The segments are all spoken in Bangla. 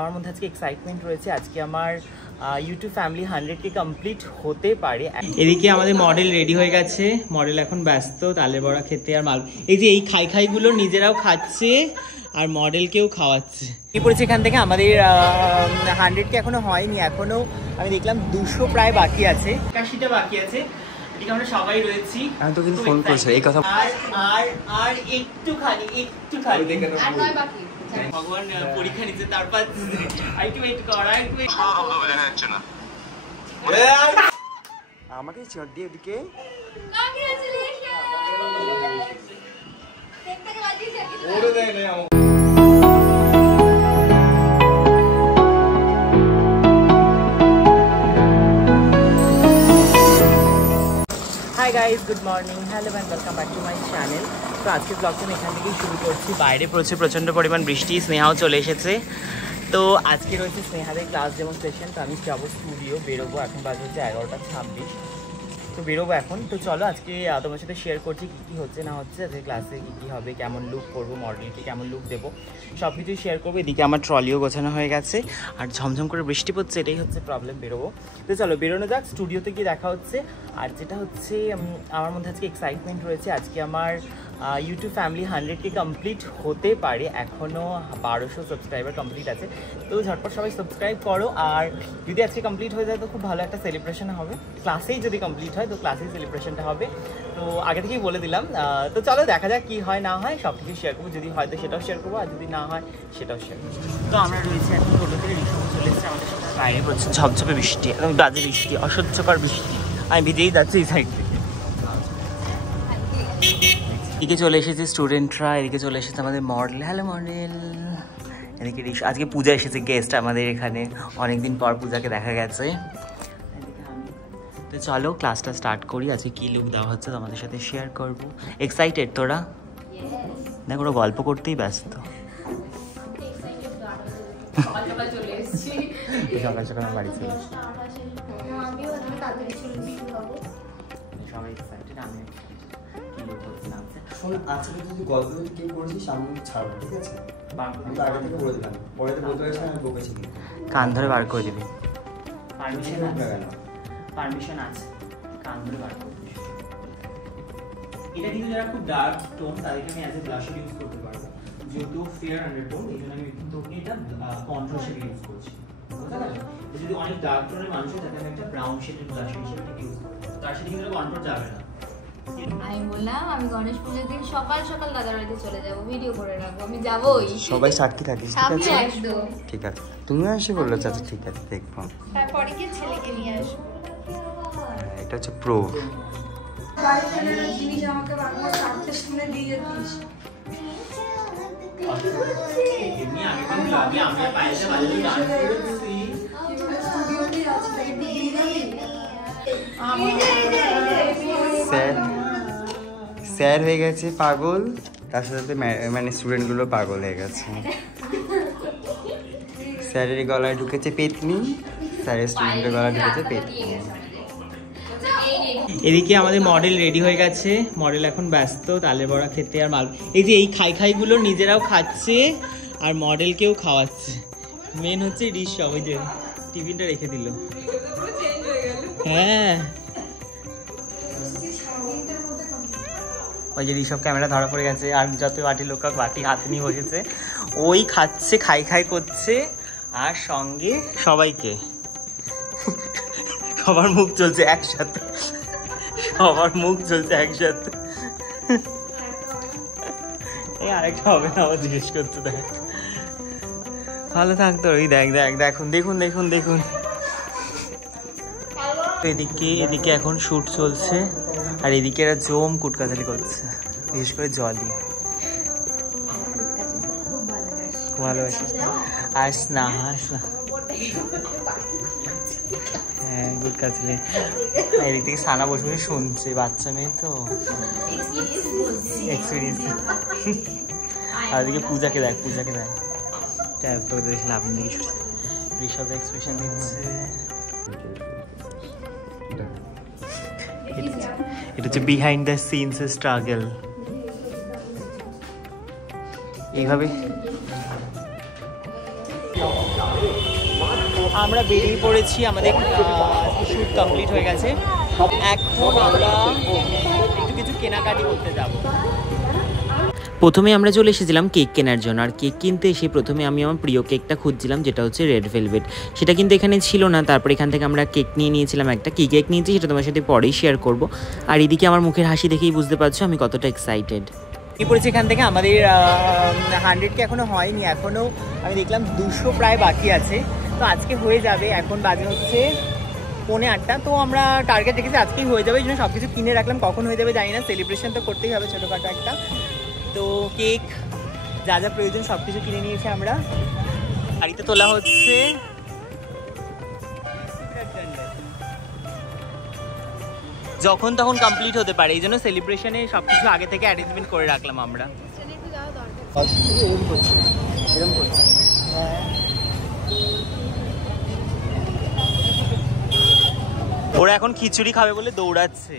আমার মধ্যে আজকে এক্সাইটমেন্ট রয়েছে। আজকে আমার ইউটিউব ফ্যামিলি 100K কমপ্লিট হতে পারে। এদিকে আমাদের মডেল রেডি হয়ে গেছে, মডেল এখন ব্যস্ত তালের বড়া খেতে আর মাল। এই যে এই খাইগুলো নিজেরাও খাচ্ছে আর মডেলকেও খাওয়াচ্ছে। কি পড়েছে এখান থেকে আমাদের 100K এখনো হয়নি, এখনো আমি দেখলাম 200 প্রায় বাকি আছে, 81টা বাকি আছে। এদিকে আমরা সবাই রয়েছি। আমি তো কিন্তু ফোন করছি এই কথা। আর একটুখানি আর নয় বাকি। ভগবান পরীক্ষা নিচ্ছে, তারপর আইটু করা আমাকে চিড় দিয়ে ওদিকে hi guys, good morning, hello and welcome back to my channel. তো আজকের ব্লগটা আমি এখান থেকেই শুরু করছি। বাইরে প্রচণ্ড পরিমাণ বৃষ্টি, স্নেহাও চলে এসেছে। তো আজকে রয়েছে স্নেহাদের ক্লাস ডেমনস্ট্রেশন। তো আমি যাবো স্টুডিও, বেরোবো। এখন বাজে হচ্ছে 11:26, তো বেরোবো এখন। তো চলো আজকে তোমার সাথে শেয়ার করছি কী হচ্ছে না হচ্ছে, আজকে ক্লাসে কী হবে, কেমন লুক করবো, মডেলকে কেমন লুক দেবো, সব কিছুই শেয়ার করবো। এদিকে আমার ট্রলিও গোছানো হয়ে গেছে আর ঝমঝম করে বৃষ্টি পড়ছে, এটাই হচ্ছে প্রবলেম। বেরোবো, তো চলো বেরোনো যাক। স্টুডিওতে গিয়ে দেখা হচ্ছে। আর যেটা হচ্ছে আমার মধ্যে আজকে এক্সাইটমেন্ট রয়েছে। আজকে আমার ইউটিউব ফ্যামিলি 100K কমপ্লিট হতে পারে, এখনও 1200 সাবস্ক্রাইবার কমপ্লিট আছে। তো ঝটপট সবাই সাবস্ক্রাইব করো। আর যদি আজকে কমপ্লিট হয়ে যায় তো খুব ভালো একটা সেলিব্রেশন হবে। ক্লাসেই যদি কমপ্লিট হয় তো ক্লাসেই সেলিব্রেশনটা হবে। তো আগে থেকেই বলে দিলাম। তো চলো দেখা যাক কী হয় না হয়, সব কিছু শেয়ার করবো। যদি হয় তো সেটাও শেয়ার করবো, আর যদি না হয় সেটাও শেয়ার করবো। তো আমরা রয়েছি এখন টোটো থেকে, রিক্সা চলে এসেছে আমাদের সাথে। বাইরে পড়ছে ঝপঝপে বৃষ্টি, একদম বাজে বৃষ্টি, অসহ্যকর বৃষ্টি। আমি ভিজেই যাচ্ছি এই সাইড থেকে। এদিকে চলে এসেছে স্টুডেন্টরা, এদিকে চলে এসেছে আমাদের মডেল। Hello model. এদিকে আজকে পূজা এসেছে গেস্ট আমাদের এখানে, অনেকদিন পর পূজাকে দেখা গেছে। তো চলো ক্লাসটা স্টার্ট করি। আজকে কী লুক দেওয়া হচ্ছে তোমাদের সাথে শেয়ার করবো। এক্সাইটেড তোরা? দেখ ওরা গল্প করতেই ব্যস্ত। সকাল সকাল বাড়ি চলে এসেছি, সবাই এক্সাইটেড। আমি আজকে যদি গল্প কেউ করেছিস আমি ছাড়বো, ঠিক আছে? আমি আগে থেকে বলে দিলাম, পরে তো বলতে পারছি আমি বকেছি, কান ধরে বার করে দিবি। পারমিশন আছে, কান ধরে বার করে দিবি। এটা কিন্তু যারা খুব ডার্ক টোন তাদেরকে আমি অ্যাজ এ ব্লাশার ইউজ করতে পারবো। যেহেতু ফেয়ার আন্ডারটোন, এই জন্য আমি তোকে এটা কন্ট্রোল শেড ইউজ করছি। বুঝতে পারলে? যদি অনেক ডার্ক টোনের মানুষ হয় তাকে আমি একটা ব্রাউন শেডের ব্লাশার হিসেবে ইউজ করবো। তার সাথে কিন্তু কন্ট্রোল যাবে না। আমি বললাম আমি গণেশ পুজোর দিন সকাল সকাল দাদার বাড়িতে চলে যাবো, ভিডিও করে রাখবো। আমি যাবোই, সবাই সাক্ষী থাকিস, ঠিক আছে? একদম ঠিক আছে। তুমিও এসে বললো চাচা, ঠিক আছে দেখবো। তারপরে কি ছেলেকে নিয়ে আসবো। এটা হচ্ছে প্রো। জিনিস আমাকে বারবার কাটতে শুনে দিয়ে যেতিস। স্যার হয়ে গেছে পাগল, তার সাথে মানে স্টুডেন্টগুলো পাগল হয়ে গেছে। স্যারের গলায় ঢুকেছে পেতনি, স্যারের স্টুডেন্টের গলায় ঢুকেছে পেতনি। এদিকে আমাদের মডেল রেডি হয়ে গেছে, মডেল এখন ব্যস্ত তালের বড়া খেতে আর মাল। এই যে এই খাইগুলো নিজেরাও খাচ্ছে আর মডেলকেও খাওয়াচ্ছে। মেন হচ্ছে ডিশ সব, ওই যে টিফিনটা রেখে দিল। হ্যাঁ, ওই যে ঋষভ ক্যামেরা ধরা পড়ে গেছে। আর যত বাটি লোক বাটি হাতে নিয়ে বসেছে, ওই খাচ্ছে, খাই করছে আর সঙ্গে সবাইকে, সবার মুখ চলছে একসাথে, সবার মুখ চলছে একসাথে। এই আরেকটা হবে না, আমার জিজ্ঞেস করতে। দেখ ভালো থাকতো। ওই দেখুন। এদিকে এখন শুট চলছে আর এদিকে এরা জম কুটকাচালি করছে, বিশেষ করে জলি খুব ভালোবাসে। হাস না হ্যাঁ, কুটকাচালি। এদিক থেকে সানা বসে বসে শুনছে, বাচ্চা মেয়ে তো এক্সপিরিয়েন্স। আর এদিকে পূজাকে দেখ তো দেখলে আপনি ঋষভ এক্সপ্রেশন দিচ্ছে। এটা হচ্ছে বিহাইন্ড দ্য সিনস স্ট্রাগল। এইভাবে আমরা বেরিয়ে পড়েছি, আমাদের শ্যুট কমপ্লিট হয়ে গেছে। এখন আমরা একটু কিছু কেনাকাটি করতে যাব। প্রথমে আমরা চলে এসেছিলাম কেক কেনার জন্য, আর কেক কিনতে এসে প্রথমে আমি আমার প্রিয় কেকটা খুঁজছিলাম, যেটা হচ্ছে রেড ভেলভেট। সেটা কিন্তু এখানে ছিল না। তারপর এখান থেকে আমরা কেক নিয়ে নিয়েছিলাম একটা। কী কেক নিয়েছি সেটা তোমার সাথে পরেই শেয়ার করব। আর এদিকে আমার মুখের হাসি দেখেই বুঝতে পারছো আমি কতটা এক্সাইটেড। কি পড়েছি এখান থেকে, আমাদের 100কে এখনও হয়নি, এখনও আমি দেখলাম 200 প্রায় বাকি আছে। তো আজকে হয়ে যাবে। এখন বাজে হচ্ছে 7:45। তো আমরা টার্গেট রেখেছি আজকেই হয়ে যাবে, এই জন্য সব কিছু কিনে রাখলাম। কখন হয়ে যাবে জানি না, সেলিব্রেশন তো করতেই হবে ছোটোখাটো একটা। তো কেক যা যা প্রয়োজন সব কিছু কিনে নিয়েছি আমরা। গাড়িতে তোলা হচ্ছে। যখন তখন কমপ্লিট হতে পারে, এই জন্য সেলিব্রেশনে সব কিছু আগে থেকে অ্যারেঞ্জমেন্ট করে রাখলাম আমরা। ওরা এখন খিচুড়ি খাবে বলে দৌড়াচ্ছে।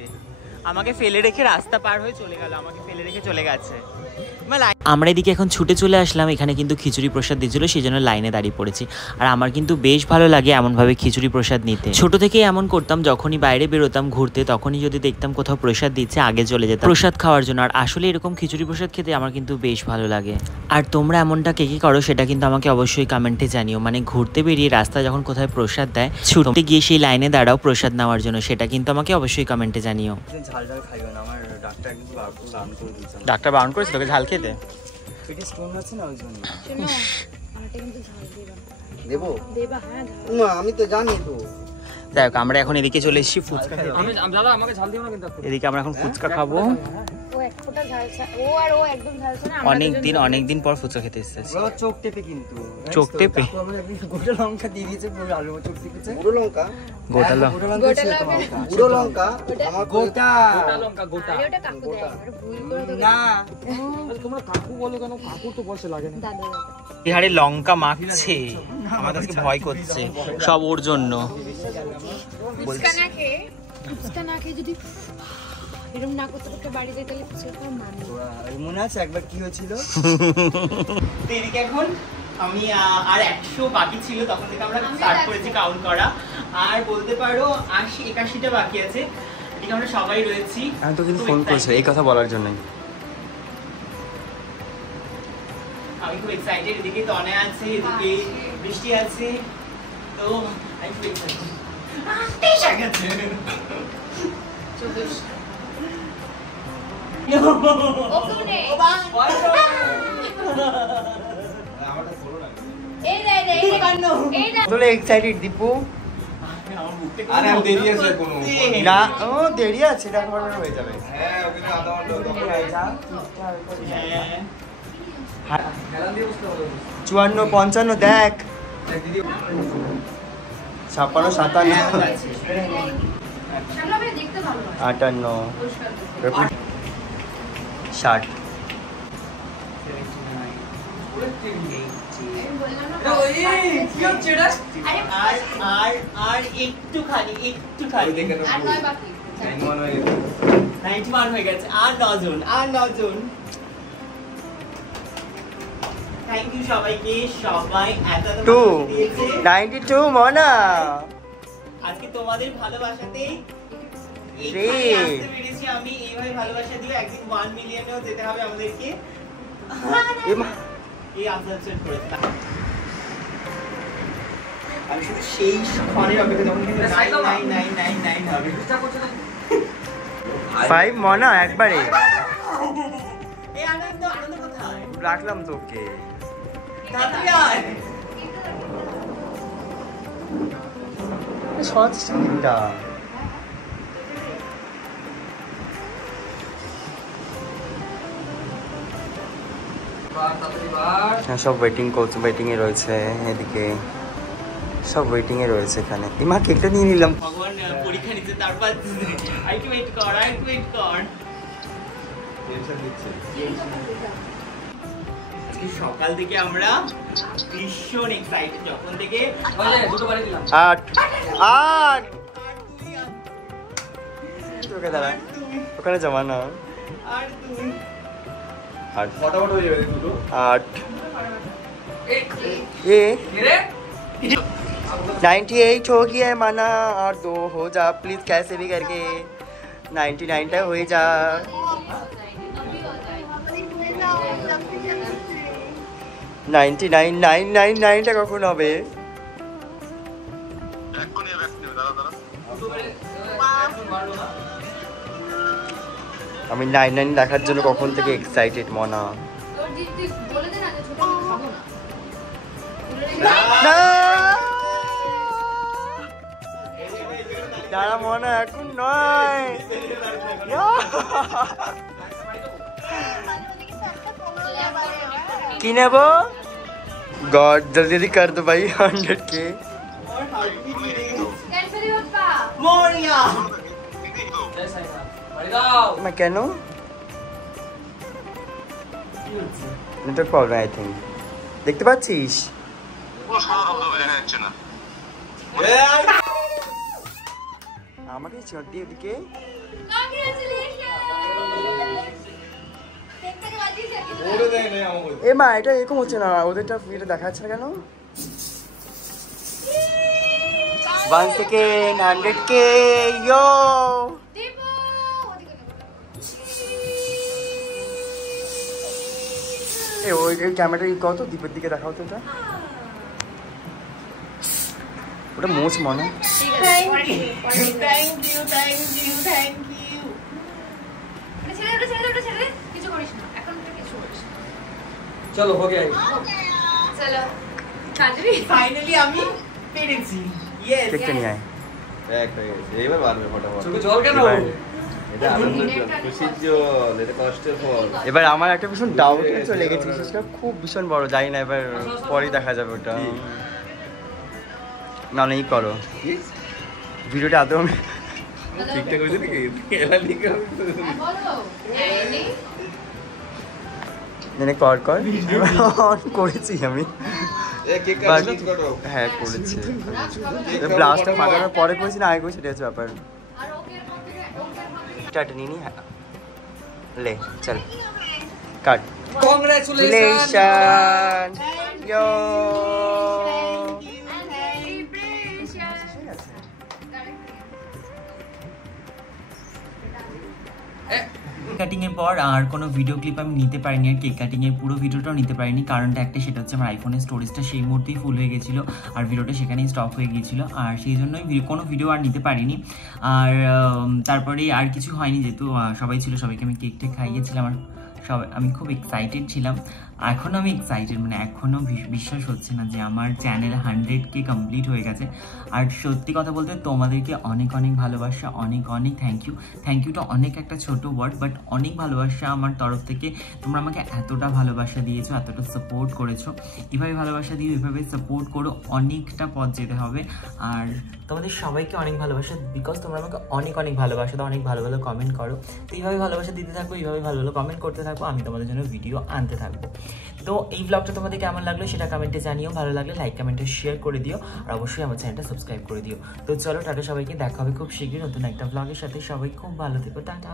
আমাকে ফেলে রেখে রাস্তা পার হয়ে চলে গেল, আমাকে ফেলে রেখে চলে গেছে। আমরা এদিকে এখন ছুটে চলে আসলাম। এখানে কিন্তু খিচুড়ি প্রসাদ দিয়েছিল, সেই জন্য লাইনে দাঁড়িয়ে পড়েছি। আর আমার কিন্তু বেশ ভালো লাগে এমনভাবে খিচুড়ি প্রসাদ নিতে। ছোট থেকেই এমন করতাম, যখনই বাইরে বেরোতাম ঘুরতে, তখনই যদি দেখতাম কোথাও প্রসাদ দিচ্ছে আগে চলে যেতাম প্রসাদ খাওয়ার জন্য। আর আসলে এরকম খিচুড়ি প্রসাদ খেতে আমার কিন্তু বেশ ভালো লাগে। আর তোমরা এমনটা কে কি করো সেটা কিন্তু আমাকে অবশ্যই কমেন্টে জানিও। মানে ঘুরতে বেরিয়ে রাস্তায় যখন কোথায় প্রসাদ দেয়, ছুটতে গিয়ে সেই লাইনে দাঁড়াও প্রসাদ নেওয়ার জন্য, সেটা কিন্তু আমাকে অবশ্যই কমেন্টে জানিও। ঝাল ঝাল খাইও না, আমার ডাক্তার কিন্তু বারণ করে দিয়েছে। ডাক্তার বারণ করেছে তোকে ঝাল খেতে? পেটে স্টোন আছে না, ওই জন্য। শোনো, আমারটা কিন্তু ঝাল দিবা। দেবো? দেবা, হ্যাঁ ঝাল। না আমি তো জানি তো। দেখ আমরা এখন এদিকে চলে এসেছি ফুচকা খেতে। দাদা আমাকে ঝাল দিও না কিন্তু। এদিকে আমরা এখন ফুচকা খাবো। ও এক ফোঁটা ঝাল ও আর ও একদম ঝাল না। অনেকদিন পর ফুচকা খেতে এসেছি। ওরা চোখ টেপে কিন্তু। চোখ টেপে? গোটা লঙ্কা দিয়ে দিয়েছে পুরো আলু চোখ টেপেছে। পুরো লঙ্কা? গোটা লঙ্কা। পুরো লঙ্কা? আমার গোটা লঙ্কা গোটা। আরে ওটা কাকু দেয়, আরে ভুল করে তো না। তোমরা কাকু বলো কেন? কাকু তো বসে লাগে না। দাদা বিহারে লঙ্কা মাখছে, আমাদের কাছে ভয় করছে সব ওর জন্য। ফুচকা না খেয়ে যদি এরকম না করতে করতে বাড়ি যেতে তাহলে ফুচকা মানে মনে আছে একবার কি হয়েছিল? তো এদিকে এখন আমি আর 100 বাকি ছিল, তখন থেকে আমরা স্টার্ট করেছি কাউন্ট করা। আর বলতে পারো 80-81টা বাকি আছে। এদিকে আমরা সবাই রয়েছি। আমি তো কিন্তু ফোন করছি এই কথা বলার জন্যই। আমি খুব এক্সাইটেড। এদিকে তনে আছে, এদিকে বৃষ্টি আছে। তো আমি খুব এক্সাইটেড। এক্সাইটেড দীপু। আরে আমি দেরি আছে কোনো না, ও দেরি আছে, এটা একবার হয়ে যাবে। হ্যাঁ ওখানে আধা ঘন্টা হ্যাঁ 54 55 দেখ 56 57 58 60 আর একটুখানি 91 হয়ে গেছে। আর 9 জন। থ্যাংক ইউ সবাইকে, সবাই এত 92 মনা। আজকে তোমাদের ভালোবাসাতেই পেরেছি আমি। এইভাবে ভালোবাসা দিও, একদিন 1 মিলিয়নেও যেতে হবে আমাদেরকে। এই আনসার করেছে আমি শুধু সেই ক্ষণের অপেক্ষা, যখন কিন্তু 99999 হবে। 5 মনা একবারে এই আনন্দ কোথায় রাখলাম তোকে। তাড়াতাড়ি আয়। শর্ট স্টিংটা সব ওয়েটিং এ রয়েছে। এদিকে সব ওয়েটিং এ রয়েছে। এখানে ইমা কেকটা নিয়ে নিলাম। ভগবান পরীক্ষা নিতে, তারপর আরেকটু ওয়েট কর। আজকে সকাল থেকে আমরা ভীষণ এক্সাইটেড, যখন থেকে 8 তোকে দাঁড়া ওখানে জমা না। আর তুই 8 ফটাফট হয়ে যাবে দুটো। 8 এ 98 हो गया है माना और 2 हो जा प्लीज कैसे भी करके 99 टा हो जा 99 টা কখন হবে আমি 99 দেখার জন্য কখন থেকে এক্সাইটেড মনা না দাঁড়া মনে এখন নয় কি নেব गॉड जल्दी जल्दी कर दो भाई 100K मैं কেন নেটওয়ার্ক প্রবলেম আই থিঙ্ক দেখতে পাচ্ছিস আমাকে চট দিয়ে ওদিকে এ মা এটা এরকম হচ্ছে না ওদেরটা এটা দেখাচ্ছে না কেন 1 সেকেন্ড 100K ইয়ো এ ওই ক্যামেরাটা কত দ্বীপের দিকে দেখাও তো এটা ওটা মোচ মনে চলো हो गया চলো ফাইনালি আমি পেরেছি ইয়েস কেকটা নিয়ে আয় একটা এইবার বাড়বে ফটাফট চলো জল কেন এটা আনন্দের জল খুশির জল এটা কষ্টের ফল এবার আমার একটা ভীষণ ডাউট চলে গেছে বিশেষ করে খুব ভীষণ বড় জানি না এবার পরেই দেখা যাবে ওটা না নেই করো ভিডিওটা আদৌ আমি ঠিকঠাক হয়েছে নাকি এলা লিখে কর কর করেছি আমি কেক But- কাটছিস করো হ্যাঁ করেছি ব্লাস্টটা ফাটানোর পরে করেছি না আগে করেছি এটা হচ্ছে ব্যাপার টাটা নিনি হ্যাঁ ले चल काट কংগ্রেচুলেশন यो কাটিং এর পর আর কোনো ভিডিও ক্লিপ আমি নিতে পারিনি আর কেক কাটিং এর পুরো ভিডিওটাও নিতে পারিনি কারণটা একটা সেটা হচ্ছে আমার আইফোনের স্টোরেজটা সেই মুহূর্তেই ফুল হয়ে গেছিলো আর ভিডিওটা সেখানেই স্টপ হয়ে গিয়েছিলো আর সেই জন্যই কোনো ভিডিও আর নিতে পারিনি আর তারপরে আর কিছু হয়নি যেহেতু সবাই ছিল সবাইকে আমি কেক টেক খাইয়েছিলাম আর সবাই আমি খুব এক্সাইটেড ছিলাম এখনও আমি এক্সাইটেড মানে এখনও বিশ্বাস হচ্ছে না যে আমার চ্যানেল 100K কমপ্লিট হয়ে গেছে আর সত্যি কথা বলতে তোমাদেরকে অনেক অনেক ভালোবাসা অনেক অনেক থ্যাংক ইউটা অনেক একটা ছোট ওয়ার্ড বাট অনেক ভালোবাসা আমার তরফ থেকে তোমরা আমাকে এতটা ভালোবাসা দিয়েছো এতটা সাপোর্ট করেছো এভাবে ভালোবাসা দিও এভাবে সাপোর্ট করো অনেকটা পথ যেতে হবে আর তোমাদের সবাইকে অনেক ভালোবাসা বিকজ তোমরা আমাকে অনেক অনেক ভালোবাসা দাও অনেক ভালো ভালো কমেন্ট করো তো এইভাবে ভালোবাসা দিতে থাকবো এইভাবে ভালো ভালো কমেন্ট করতে থাকবো আমি তোমাদের জন্য ভিডিও আনতে থাকবো তো এই ব্লগটা তোমাদের কেমন লাগলো সেটা কমেন্টে জানিও ভালো লাগলে লাইক কমেন্টে শেয়ার করে দিও আর অবশ্যই আমার চ্যানেলটা সাবস্ক্রাইব করে দিও তো চলো টাটা সবাইকে দেখা হবে খুব শীঘ্রই নতুন একটা ব্লগের সাথে সবাই খুব ভালো থেকো টাটা